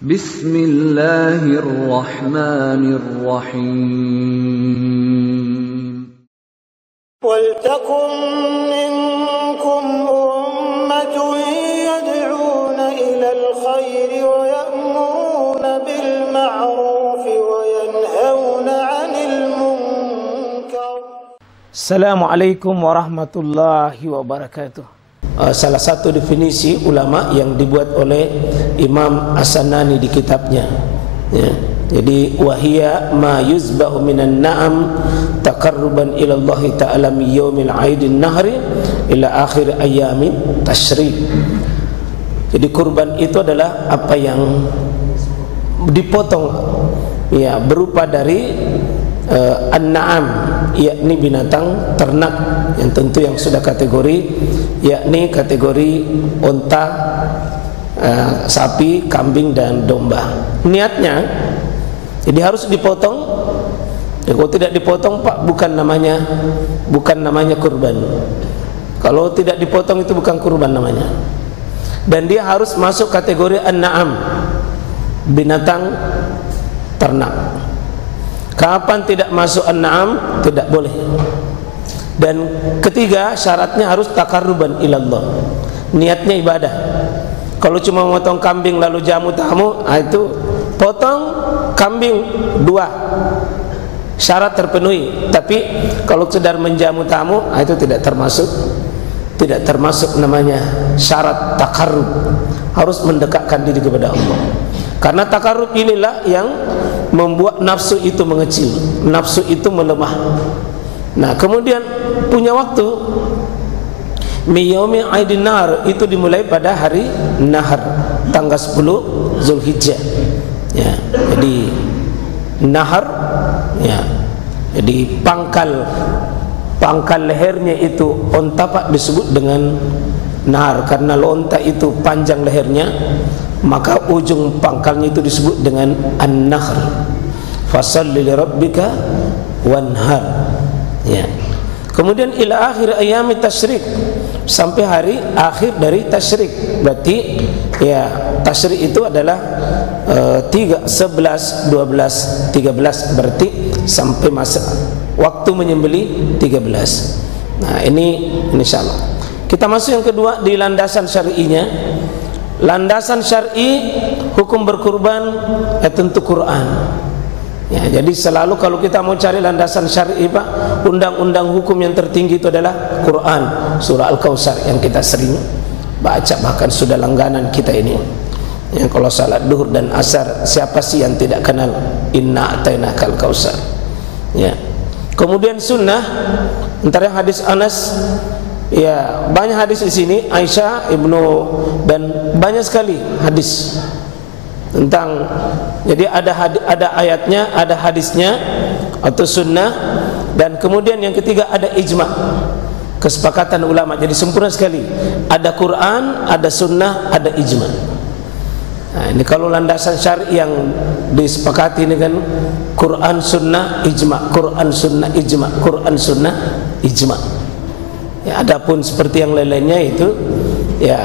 Bismillahirrahmanirrahim. Waltakum minkum ummatun yad'una ilal khairi wa ya'muruna bil ma'ruf wa yanhauna 'anil munkar. Assalamualaikum warahmatullahi wabarakatuh. Salah satu definisi ulama yang dibuat oleh Imam As-Sanani di kitabnya, ya. Jadi wahia ma yuzbahu minan na'am taqarruban ila Allah ta'ala min yaumil 'aidin nahri ila akhir ayyamin tasyrik. Jadi kurban itu adalah apa yang dipotong, ya, berupa dari an-na'am, yakni binatang ternak yang tentu yang sudah kategori, yakni kategori unta, sapi, kambing dan domba. Niatnya jadi harus dipotong. Ya, kalau tidak dipotong, Pak, bukan namanya kurban. Kalau tidak dipotong itu bukan kurban namanya. Dan dia harus masuk kategori an-na'am, binatang ternak. Kapan tidak masuk an-na'am? Tidak boleh. Dan ketiga, syaratnya harus takarruban ilallah. Niatnya ibadah. Kalau cuma memotong kambing lalu jamu tamu, itu potong kambing 2, syarat terpenuhi. Tapi kalau sekedar menjamu tamu, itu tidak termasuk namanya syarat takarrub. Harus mendekatkan diri kepada Allah. Karena takarrub inilah yang membuat nafsu itu mengecil, nafsu itu melemah. Nah, kemudian punya waktu. Miyaumi aidin nahar itu dimulai pada hari nahar, tanggal 10 Zulhijjah. Ya, jadi nahar, ya. Jadi pangkal lehernya itu onta, Pak, disebut dengan nahar karena onta itu panjang lehernya, maka ujung pangkalnya itu disebut dengan an-nahr. Fasalli li rabbika wanhar. Ya. Kemudian ila akhir ayami tasyrik, sampai hari akhir dari tasyrik. Berarti ya tasyrik itu adalah 3, 11, 12, 13, berarti sampai masa waktu menyembelih 13. Nah, ini insyaallah. Kita masuk yang kedua di landasan syar'inya. Landasan syar'i hukum berkurban tentu Quran. Ya, jadi selalu kalau kita mau cari landasan syar'i, Pak, undang-undang hukum yang tertinggi itu adalah Quran, surah Al-Kautsar yang kita sering baca, bahkan sudah langganan kita ini. Ya, kalau salat duhur dan asar, siapa sih yang tidak kenal inna atainakal kautsar? Ya. Kemudian sunnah, antara hadis Anas, ya, banyak hadis di sini, Aisyah, Ibnu, dan banyak sekali hadis tentang. Jadi ada ayatnya, ada hadisnya atau sunnah, dan kemudian yang ketiga ada ijma, kesepakatan ulama. Jadi sempurna sekali. Ada Quran, ada sunnah, ada ijma. Nah, ini kalau landasan syar'i yang disepakati ini kan Quran, sunnah, ijma, Quran, sunnah, ijma, Quran, sunnah, ijma. Ya, adapun seperti yang lain-lainnya itu, ya,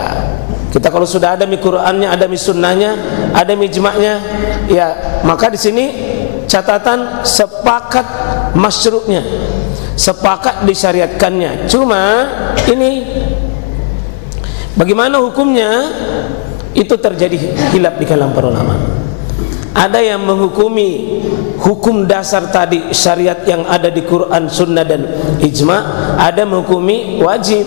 kita kalau sudah ada mi Qur'annya, ada mi sunnahnya, ada mi ijma'nya, ya, maka di sini catatan sepakat masyru'nya, sepakat disyariatkannya. Cuma ini bagaimana hukumnya itu terjadi khilaf di kalangan para ulama. Ada yang menghukumi hukum dasar tadi, syariat yang ada di Quran, sunnah dan ijma', ada menghukumi wajib.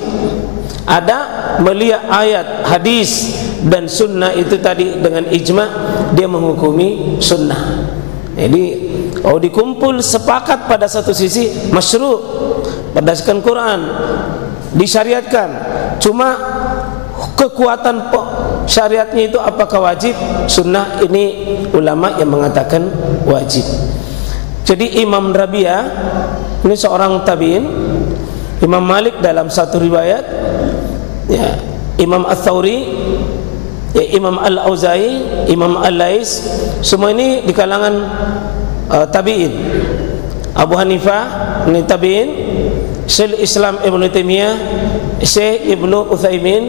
Ada melihat ayat, hadis dan sunnah itu tadi dengan ijma', dia menghukumi sunnah. Jadi kalau dikumpul sepakat pada satu sisi masyru' berdasarkan Quran, disyariatkan. Cuma kekuatan syariatnya itu apakah wajib, sunnah, ini ulama yang mengatakan wajib. Jadi Imam Rabi'ah ini seorang tabi'in, Imam Malik dalam satu riwayat, ya, Imam Ats-Tsauri, ya, Imam Al-Auza'i, Imam Al-Lais, semua ini di kalangan tabi'in. Abu Hanifah ini tabi'in, Syekh Islam Ibnu Taimiyah, Syekh Ibnu Utsaimin,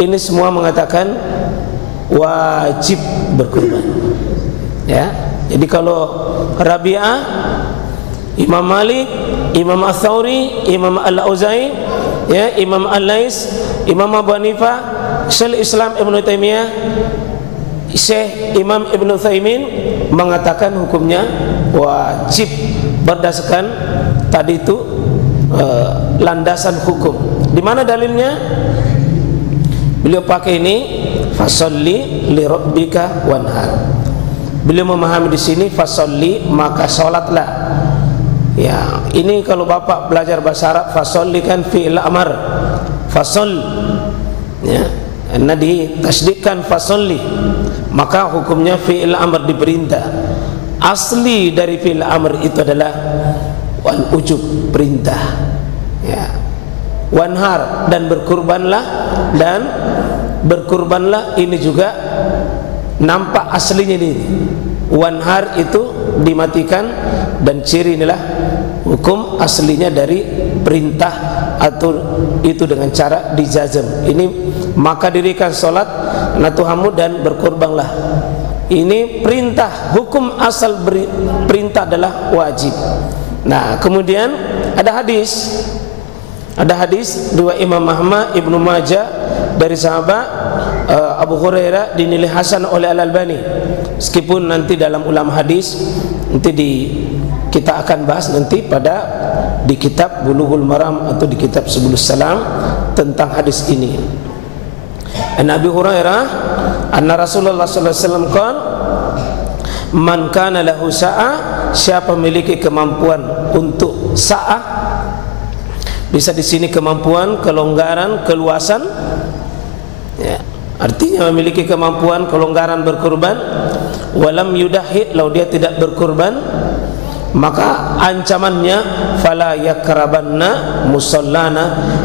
ini semua mengatakan wajib berkurban. Ya. Jadi kalau Rabi'ah, Imam Malik, Imam Ats-Tsauri, Imam Al-Auza'i, ya, Imam Al-Lais, Imam Abu Hanifah, Syekh Islam Ibnu Taimiyah, Syekh Imam Ibnu Utsaimin mengatakan hukumnya wajib berdasarkan tadi itu landasan hukum. Di mana dalilnya? Beliau pakai ini fasolli li rabbika wanhar. Beliau memahami di sini fasolli, maka salatlah. Ya, ini kalau Bapak belajar bahasa Arab, fasolli kan fi'il amar. Fasol, ya, karena ditasdidkan fasolli, maka hukumnya fi'il amr, diperintah. Asli dari fi'il amr itu adalah wal ujub, perintah. Ya. Wanhar, dan berkurbanlah ini juga nampak aslinya ini. Wanhar itu dimatikan, dan ciri inilah hukum aslinya dari perintah atau itu dengan cara dijazam. Ini maka dirikan solat natuhamu dan berkurbanlah. Ini perintah, hukum asal perintah adalah wajib. Nah, kemudian ada hadis dua Imam Ahmad, Ibnu Majah dari sahabat Abu Hurairah dinilai hasan oleh Al-Albani. Meskipun nanti dalam ulama hadis nanti kita akan bahas nanti di kitab Bulughul Maram atau di kitab Subulus Salam tentang hadis ini. An Abi Hurairah anna Rasulullah sallallahu alaihi wasallam qala man kana lahu sa'ah, siapa memiliki kemampuan untuk sa'ah, bisa di sini kemampuan, kelonggaran, keluasan, ya, artinya memiliki kemampuan, kelonggaran berkurban. Walam yudahi, kalau dia tidak berkurban, maka ancamannya fala yakrabanna musallana,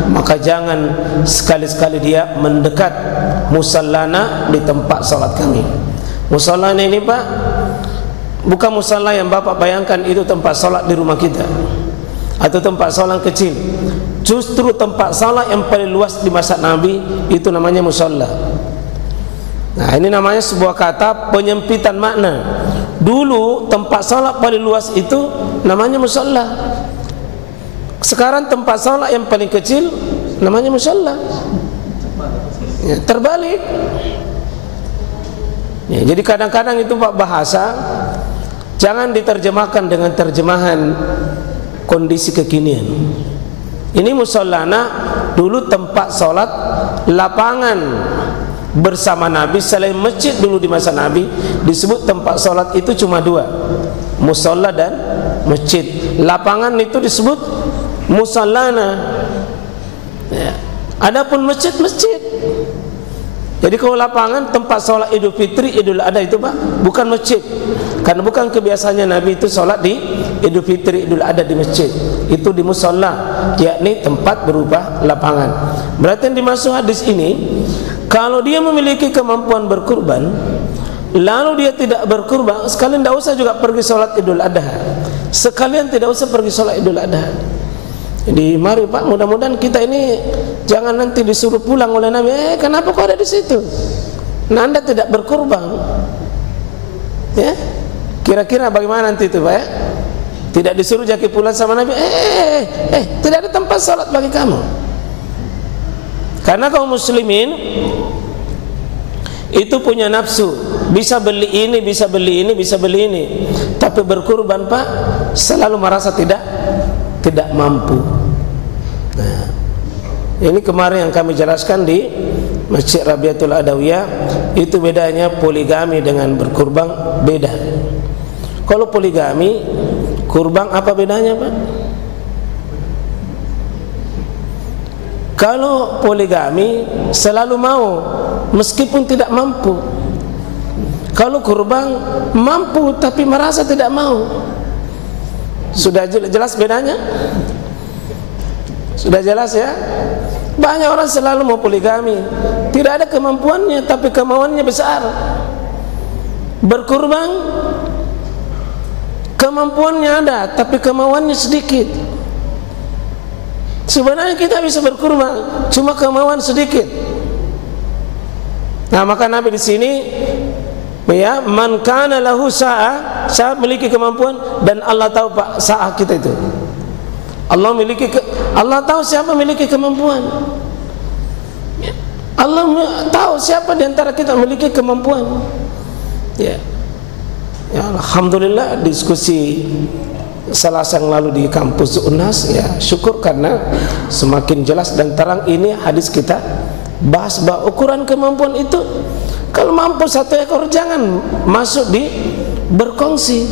maka jangan sekali-sekali dia mendekat musallana, di tempat salat kami. Musallana ini Pak, bukan musalla yang Bapak bayangkan itu tempat salat di rumah kita atau tempat salat kecil. Justru tempat salat yang paling luas di masa Nabi itu namanya musalla. Nah, ini namanya sebuah kata penyempitan makna. Dulu tempat salat paling luas itu namanya musalla. Sekarang tempat salat yang paling kecil namanya musalla. Ya, terbalik. Ya, jadi kadang-kadang itu Pak, bahasa jangan diterjemahkan dengan terjemahan kondisi kekinian. Ini musallana dulu tempat salat lapangan bersama Nabi. Selain masjid dulu di masa Nabi disebut tempat salat itu cuma dua, musalla dan masjid. Lapangan itu disebut musallana. Ya. Adapun masjid. Jadi kalau lapangan tempat salat Idul Fitri, Idul Adha itu Pak, bukan masjid. Karena bukan kebiasaannya Nabi itu salat di Idul Fitri, Idul Adha di masjid. Itu di musalla, yakni tempat berupa lapangan. Berarti yang dimaksud hadis ini, kalau dia memiliki kemampuan berkurban, lalu dia tidak berkurban, sekalian tidak usah juga pergi salat Idul Adha. Sekalian tidak usah pergi salat Idul Adha. Jadi mari Pak, mudah-mudahan kita ini jangan nanti disuruh pulang oleh Nabi. Kenapa kau ada di situ? Nah, Anda tidak berkurban. Ya, kira-kira bagaimana nanti itu Pak ya? Tidak disuruh jaki pulang sama Nabi. Tidak ada tempat salat bagi kamu. Karena kaum muslimin itu punya nafsu, bisa beli ini, bisa beli ini, bisa beli ini. Tapi berkurban Pak selalu merasa tidak mampu. Nah, ini kemarin yang kami jelaskan di Masjid Rabiatul Adawiyah, itu bedanya poligami dengan berkurban beda. Kalau poligami, kurban apa bedanya Pak? Kalau poligami selalu mau meskipun tidak mampu. Kalau kurban mampu tapi merasa tidak mau. Sudah jelas bedanya? Sudah jelas ya? Banyak orang selalu mau poligami, tidak ada kemampuannya tapi kemauannya besar. Berkurban kemampuannya ada tapi kemauannya sedikit. Sebenarnya kita bisa berkurban, cuma kemauan sedikit. Nah, maka Nabi di sini ya, man kana lahu sa'ah, saya memiliki kemampuan, dan Allah tahu Pak sa'ah kita itu. Allah tahu siapa memiliki kemampuan. Allah tahu siapa di antara kita memiliki kemampuan. Ya. Ya, alhamdulillah diskusi Selasa yang lalu di kampus UNAS, ya syukur karena semakin jelas dan terang ini hadis kita bahas bahwa ukuran kemampuan itu, kalau mampu 1 ekor jangan masuk di berkongsi.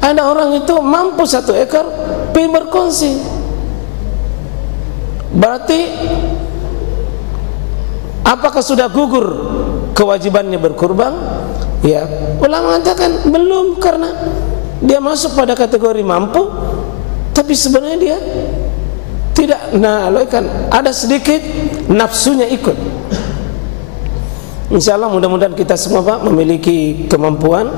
Ada orang itu mampu 1 ekor pergi berkongsi, berarti apakah sudah gugur kewajibannya berkurban? Ya, ulama mengatakan belum, karena dia masuk pada kategori mampu, tapi sebenarnya dia tidak. Nah, kan ada sedikit nafsunya ikut. Insya Allah mudah-mudahan kita semua Pak memiliki kemampuan